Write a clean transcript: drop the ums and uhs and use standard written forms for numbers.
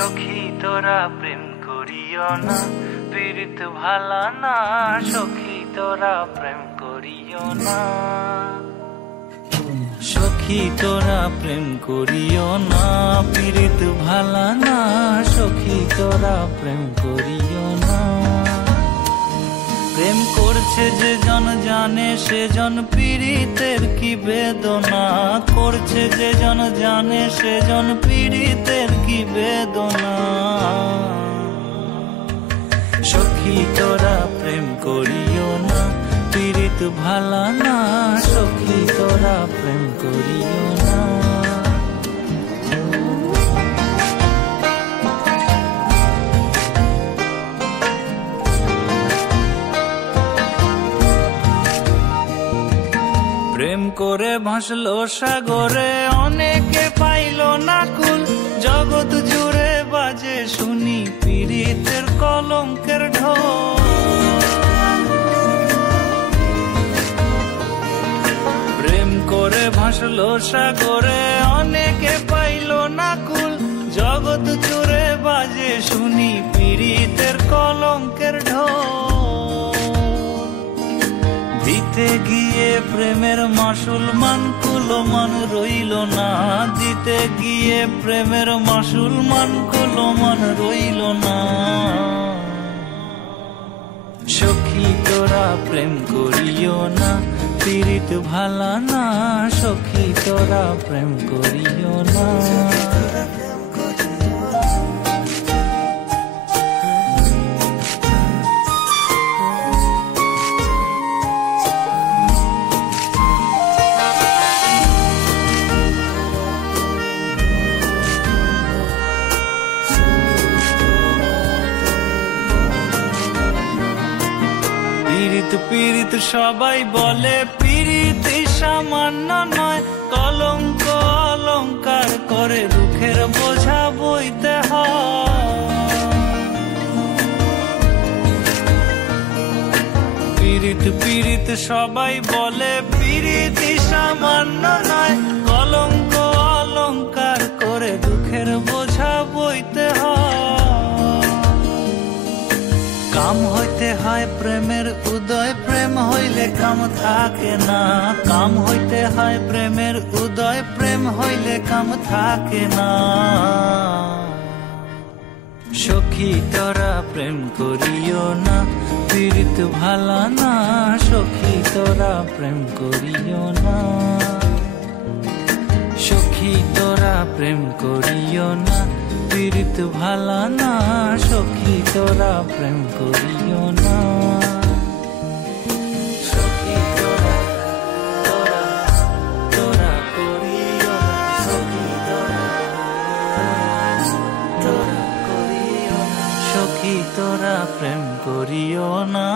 সখী তোরা প্রেম করিও না, পীড়িত ভালা না। সখী তোরা প্রেম করিও না, সখী তোরা প্রেম করিও না, পীড়িত ভালা না। সখী তোরা প্রেম করিও না। প্রেম করছে যে জন জানে, সে জন পীড়িতের কি বেদনা করছে। যে জন জানে, সে জন পীড়িতের কি বেদনা। সখী তোরা প্রেম করিও না, পীড়িত ভালা না। সখী তোরা প্রেম করিও না। প্রেম করে ভাসলো সাগরে, অনেকে পাইল না কুল। জগৎ জুড়ে বাজে শুনি পীড়িতের কলঙ্কের ঢোল। প্রেম করে ভাসলো সাগরে, অনেকে পাইল না কুল। জগৎ জুড়ে বাজে শুনি পীড়িতের কলঙ্কের ঢোল। দিতে গিয়ে প্রেমের মাসুল মান কুলমান রইল না। দিতে গিয়ে প্রেমের মাসুল মান কুলমান রইল না। সখী তোরা প্রেম করিও না, পীড়িত ভালা না। সখী তোরা প্রেম করিও না। পীড়িত পীড়িত সবাই বলে, পীড়িত সামান্য নয়। কলঙ্ক অলঙ্কার করে দুঃখের বোঝা বইতে হয়। পীড়িত পীড়িত সবাই বলে, পীড়িত সামান্য নয়। কলঙ্ক অলঙ্কার করে দুঃখের বোঝা বইতে হয়। কাম হইতে হয় প্রেমের উদয়, প্রেম হইলে কাম থাকে না। কাম হইতে হয় প্রেমের উদয়, প্রেম হইলে কাম থাকে না। সখী তোরা প্রেম করিও না, পীড়িত ভালা না। সখী তোরা প্রেম করিও না। সখী তোরা প্রেম করিও না, পীড়িত ভালা না। সখী তোরা প্রেম করিও না। সখী তোরা তোরা তোরা করিও না। সখী তোরা তোরা করিও না। সখী তোরা প্রেম করিও না।